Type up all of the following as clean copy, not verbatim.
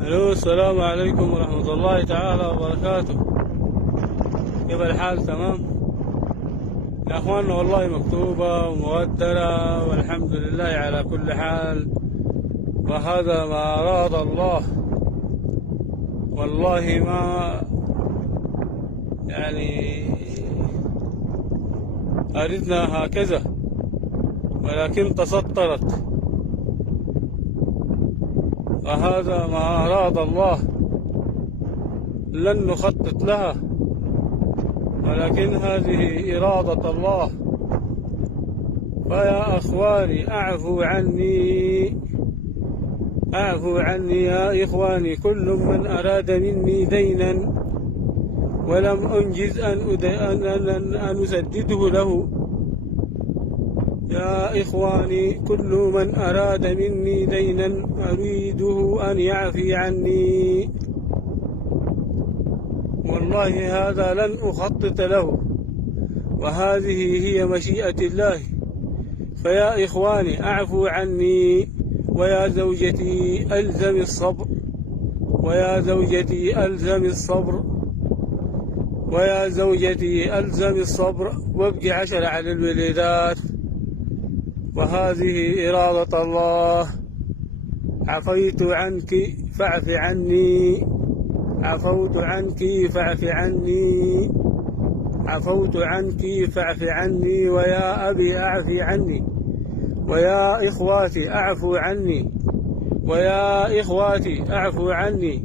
الو، السلام عليكم ورحمة الله تعالى وبركاته. كيف الحال؟ تمام يا اخواننا، والله مكتوبة ومقدرة والحمد لله على كل حال، وهذا ما أراد الله. والله ما يعني أردنا هكذا، ولكن تسطرت، وهذا ما أراد الله. لن نخطط لها، ولكن هذه إرادة الله. فيا أخواني أعفوا عني، أعفوا عني يا إخواني. كل من أراد مني دينا ولم أنجز أن أسدده له، يا إخواني كل من أراد مني دينا أريده أن يعفي عني. والله هذا لن أخطط له، وهذه هي مشيئة الله. فيا إخواني أعفوا عني، ويا زوجتي ألزم الصبر، ويا زوجتي ألزم الصبر، ويا زوجتي ألزم الصبر، وابقي 10 على الوليدات. وهذه إرادة الله. عفيت عنك فاعف عني، عفوت عنك فاعف عني، عفوت عنك فاعف عني. ويا أبي أعفي عني، ويا إخواتي أعفوا عني، ويا إخواتي أعفوا عني،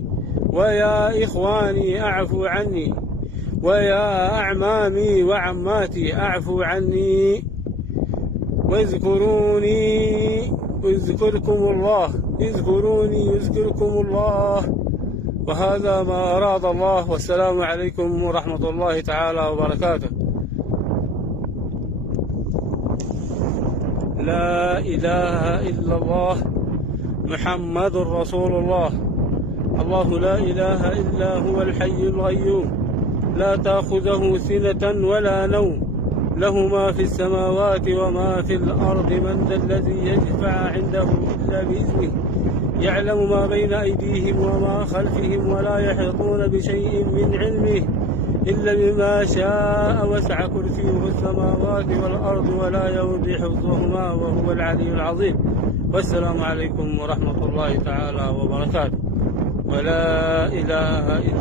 ويا إخواني أعفوا عني، ويا أعمامي وعماتي أعفوا عني. واذكروني يذكركم الله، اذكروني يذكركم الله. وهذا ما أراد الله. والسلام عليكم ورحمة الله تعالى وبركاته. لا إله إلا الله محمد رسول الله. الله لا إله إلا هو الحي القيوم، لا تأخذه سنة ولا نوم، له ما في السماوات وما في الأرض. من ذا الذي يشفع عنده إلا بإذنه، يعلم ما بين أيديهم وما خلفهم، ولا يحيطون بشيء من علمه إلا بما شاء. وسع كرسيه السماوات والأرض ولا يؤوده حفظهما وهو العلي العظيم. والسلام عليكم ورحمة الله تعالى وبركاته. ولا إله إلا